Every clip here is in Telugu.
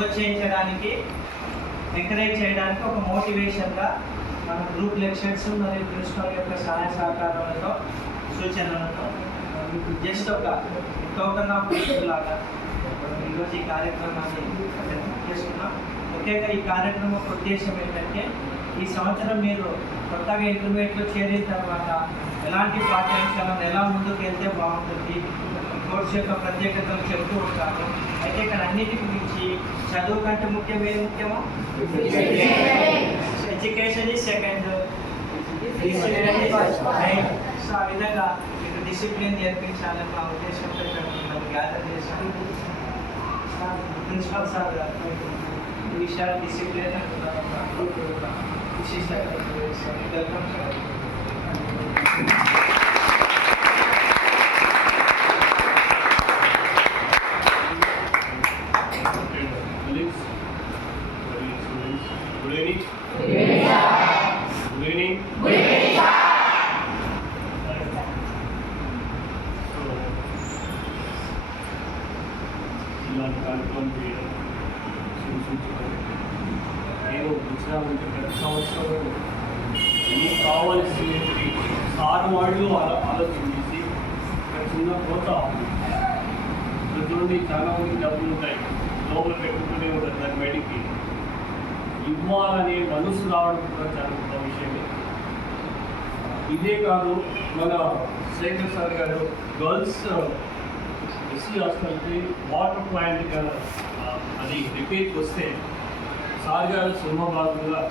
ప్రోత్సహించడానికి, ఎంకరేజ్ చేయడానికి ఒక మోటివేషన్గా మన గ్రూప్ లెక్చర్స్ మరియు ప్రిన్సిపల్ యొక్క సహాయ సహకారాలతో, సూచనలతో మీకు జస్ట్ ఒక టోకన్ ఆఫ్ లాగా ఈరోజు ఈ కార్యక్రమాన్ని చేసుకున్నాం. ముఖ్యంగా ఈ కార్యక్రమం యొక్క ఉద్దేశం ఏంటంటే, ఈ సంవత్సరం మీరు కొత్తగా ఇంటర్మీడియట్లో చేరిన తర్వాత ఎలాంటి పాఠ్యాంశాలను ఎలా ముందుకు వెళ్తే బాగుంటుంది, కోర్సు యొక్క ప్రత్యేకతలు చెప్తూ ఉంటాను. అయితే ఇక్కడ అన్నిటి గురించి చదువు కంటే ముఖ్యం ఏది ముఖ్యమో, education is second, discipline is right. So ఆ విధంగా మీకు డిసిప్లిన్ నేర్పించాలని మా ఉద్దేశంతో ఇక్కడ మిమ్మల్ని గ్యాదర్ చేశాను. ప్రిన్సిపల్ సార్ గారు ఈ విషయాలు డిసిప్లిన్ విశిష్ట welcome sir. Good evening. Good evening. ఇలాంటి కార్యక్రమం చేయడం సూచించడం, నేను వచ్చినామంటే ప్రతి సంవత్సరం మీకు కావాల్సినవి సార్ వాళ్ళు ఆలోచించేసి చిన్న ప్రోత్సాహం చూడండి. చాలా మంది డబ్బులు ఉంటాయి, లోపల పెట్టుకుంటూనే ఉంటారు, దాన్ని బయటికి ఇవ్వాలనే మనసు రావడం కూడా చాలా గొప్ప విషయమే. ఇదే కాదు, మన శేఖర్ సార్ గారు గర్ల్స్ ఎస్సీ హాస్టల్కి వాటర్ ప్లాంట్ అది రిపేర్కి వస్తే సార్ గారు సింహభాగంగా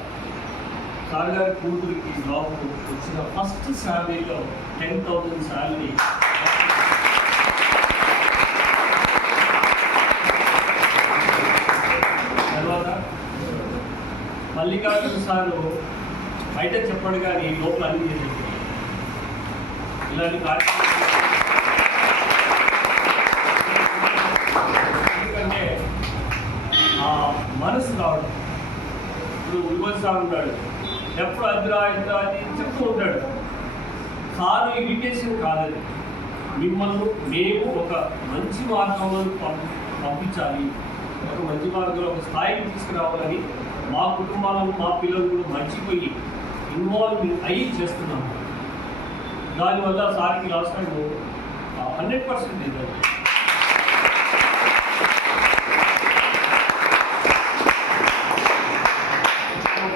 సార్ గారి కూతురికి జాబ్ వచ్చిన ఫస్ట్ శాలరీలో 10,000 శాలరీ తర్వాత మల్లికార్జున సారు బయట చెప్పాడు కానీ లోపల అన్ని చేసేది. ఇలాంటి కార్యక్రమం ఎందుకంటే ఆ మనసు రావడం. ఇప్పుడు ఉల్వల్ సార్ ఉంటాడు, ఎప్పుడు అద్రా ఇద్రా అని చెప్తూ ఉంటాడు. సారు ఇరిటేషన్ కాదని, మిమ్మల్ని మేము ఒక మంచి మార్గంలో పంపించాలి, ఒక మంచి మార్గంలో ఒక స్థాయికి తీసుకురావాలని మా కుటుంబాలను, మా పిల్లలు కూడా మర్చిపోయి ఇన్వాల్వ్మెంట్ అయ్యి చేస్తున్నాము. దానివల్ల సార్కి లాస్ట్ టైం 100% ఇవ్వాలి.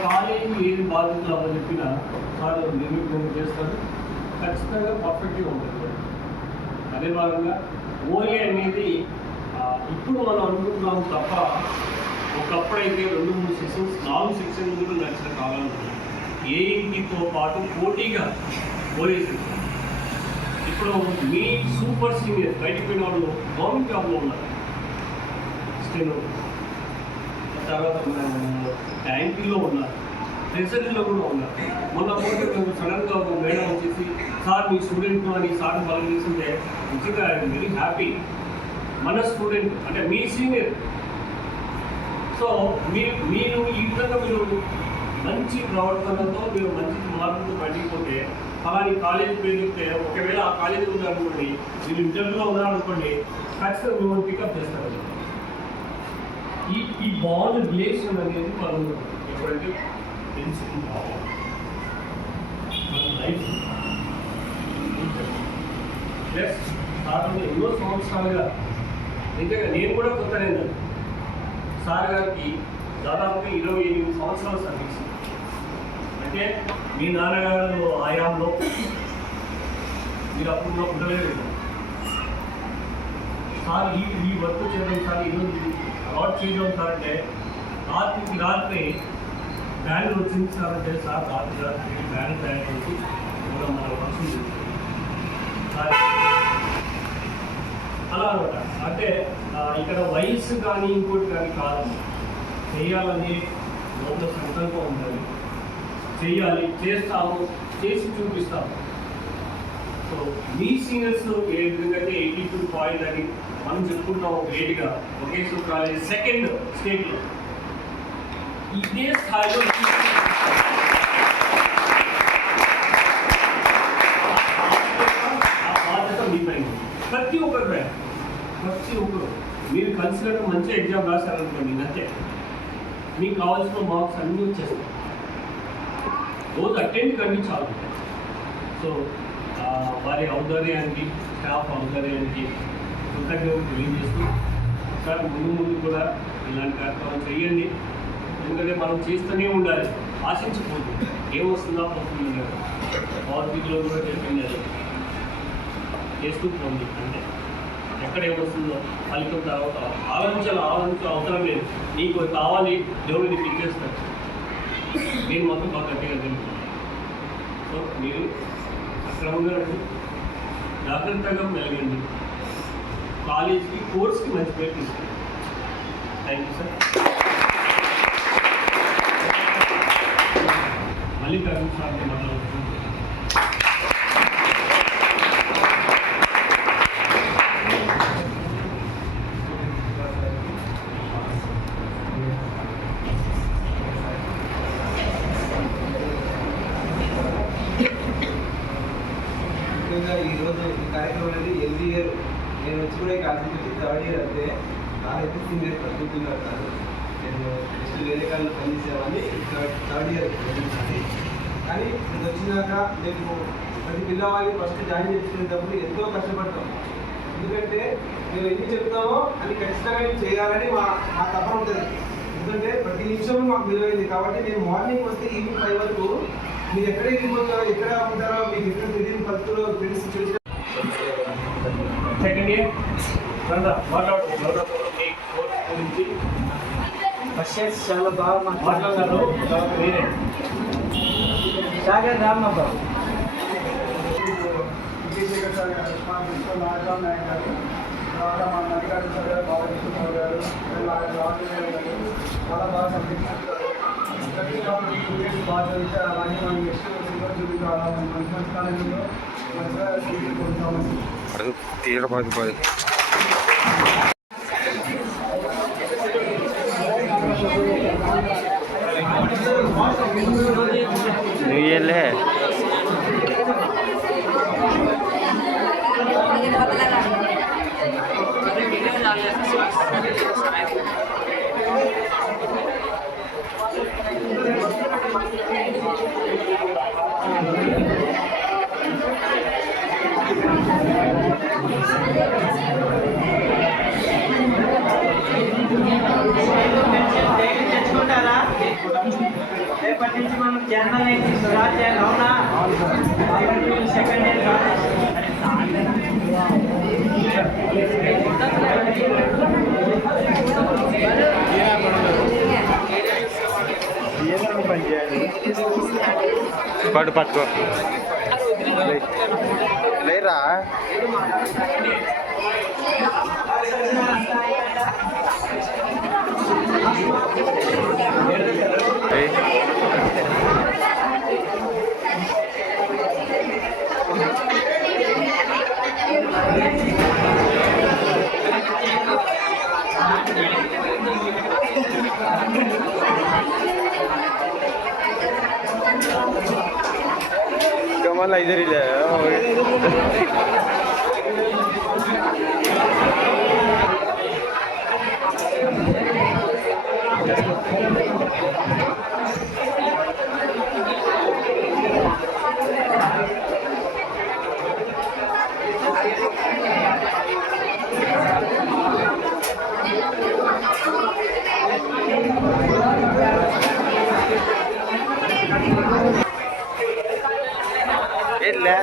కాలేజీ ఏది బాధ్యతలు అవ్వని చెప్పినా సార్ నిర్మితం చేస్తారు, ఖచ్చితంగా పర్ఫెక్ట్గా ఉంటుంది. అదే భాగంగా ఓఏ అనేది ఇప్పుడు మనం అనుకుంటున్నాము తప్ప ఒకప్పుడైతే 2-3 సెక్షన్స్ 4 సెక్షన్లు కూడా నడిచిన కాలం. ఏఈటీతో పాటు పోటీగా ఓఏసి ఇప్పుడు మీ సూపర్ సీనియర్ బయటికి పోయిన వాళ్ళు గవర్నమెంట్ జాబ్లో ఉన్నారు, స్టెనో తర్వాత బ్యాంకింగ్లో ఉన్నారు, ట్రెజరీలో కూడా ఉన్నారు. మొన్న పోటీ సడన్గా ఒక మేడం వచ్చేసి సార్ మీ స్టూడెంట్ అని సార్ వాళ్ళు చేస్తుంటే నిజంగా ఐఎమ్ వెరీ హ్యాపీ. మన స్టూడెంట్ అంటే మీ సీనియర్. సో మీరు ఈ విధంగా మీరు మంచి ప్రవర్తనతో మీరు మంచి మార్పుతో బయటికిపోతే అలాంటి కాలేజీ పేరు చెప్తే ఒకవేళ ఆ కాలేజీ ఉన్నారనుకోండి, మీరు ఇంటర్వ్యూలో ఉన్నారనుకోండి, ఖచ్చితంగా మిమ్మల్ని పికప్ చేస్తారు. ఈ బాండ్ రిలేషన్ అనేది మనం ఎప్పుడైతే తెలుసుకుంటామో మన లైఫ్ ప్లస్ సార్ ఎన్నో సంవత్సరాలుగా నిజంగా నేను కూడా కొత్తనేను. సార్ గారికి దాదాపుగా 28 సంవత్సరాల సర్వీస్. అంటే మీ నాన్నగారు ఆయాంలో మీరు అప్పుడు ఉండలేదు. సార్ ఈ వర్క్ చేయడం సార్ ఈరోజు అలాట్ చేయడం సార్ అంటే రాత్రి బ్యాండ్ వచ్చింది సార్ అంటే సార్ రాత్రి బ్యాండ్ తయారు చేసి కూడా మన వర్క్ సార్ అలా అనమాట. అంటే ఇక్కడ వయసు కానీ ఇంకోటి కానీ కాదమ్మా, చేయాలని లోపల సంకల్పం ఉండాలి, చేయాలి, చేస్తాము, చేసి చూపిస్తాము. సో మీ సీనియర్స్ ఏ విధంగా అయితే 82 పాయింట్ అని మనం చెప్పుకుంటాము గ్రేట్గా ఒకేశ్వర్ కాలేజ్ సెకండ్ స్టేట్లో, ఇదే స్థాయిలో ఆ బాధ్యత మీ పైన ప్రతి ఒక్కరు మీరు కన్సిడర్ మంచి ఎగ్జామ్ రాశారనుకోండి అంతే, మీకు కావాల్సిన మార్క్స్ అన్నీ వచ్చేస్తాయి. రోజు అటెండ్ కండి చాలు. సో వారి ఔదార్యానికి, స్టాఫ్ ఔదార్యానికి కృతజ్ఞతలు తెలియజేస్తూ సార్ ముందు కూడా ఇలాంటి కార్యక్రమం చేయండి. ఎందుకంటే మనం చేస్తూనే ఉండాలి, ఆశించకూడదు. ఏమొస్తుందా పోతుంది కదా, భౌతికలో కూడా చెప్పింది అది, చేస్తూ పోండి అంటే ఎక్కడ ఏమొస్తుందో ఫలితం తర్వాత ఆలోచించాలి అవసరం లేదు. నీకు కావాలి, దేవుడు నీకు ఇచ్చేస్తాడు. నేను మొత్తం బాగా గట్టిగా తెలుపుతాను. సో మీరు అక్రమంగా జాగ్రత్తగా మెలగండి, కాలేజ్కి కోర్స్కి మంచి పేరు తీసుకోండి. Thank you sir. మళ్ళీ సార్కి మాట్లాడుతున్నాను. ఈరోజు ఈ కార్యక్రమం అనేది ఎవ్రీ ఇయర్ నేను వచ్చి కూడా ఈ కాలేజీ వచ్చి థర్డ్ ఇయర్ అయితే నాకైతే సీనియర్ పడుతున్నారు కాదు. నేను నెక్స్ట్ వేరే కాలంలో పనిచేసేవాడిని, థర్డ్ ఇయర్ పనిచేసాను. కానీ ఇది వచ్చినాక నేను ప్రతి పిల్లవాడిని ఫస్ట్ జాయిన్ చేసుకునేటప్పుడు ఎంతో కష్టపడతాం. ఎందుకంటే మేము ఎన్ని చెప్తామో అది ఖచ్చితంగా మేము చేయాలని మా తపన ఉంటుంది. ఎందుకంటే ప్రతి నిమిషం మాకు విలువైంది. కాబట్టి నేను మార్నింగ్ వస్తే ఈవినింగ్ 5 వరకు మీరు ఎక్కడ వెళ్ళిపోతారో, ఎక్కడ ఉంటారో మీకు ఎక్కడ తెలియని పరిస్థితుల్లో తెలిసి సెకండ్ ఇయర్ మాట్లాడుతున్నారు మీ కోర్స్ గురించి. క్వశ్చన్స్ చాలా బాగా మాట్లాడారు వేరే సాగర్ రామ్మబాబు. విజయశేఖర్ సార్ గారు, మా ప్రిన్సిపల్ నాగరామ్ నాయక్ గారు, తర్వాత మా మల్లికార్జున సార్ గారు, బాలకృష్ణ గారు, చాలా బాగా సంపించారు. బాగా చదివితే అలాగే మనం నెక్స్ట్ సిల్వర్ జూబ్లీలో అలా మంచి మంచి కాలేజీలో మంచిగా సీట్లు పొందుతామని తెచ్చుకుంటారా? రేపటి నుంచి మనం జనరల్ ఎగ్జామ్ స్టార్ట్ చేయాలి. అవునా? సెకండ్ ఇయర్ పట్టు పట్టుకో లేరా कमल इधर ही ले ले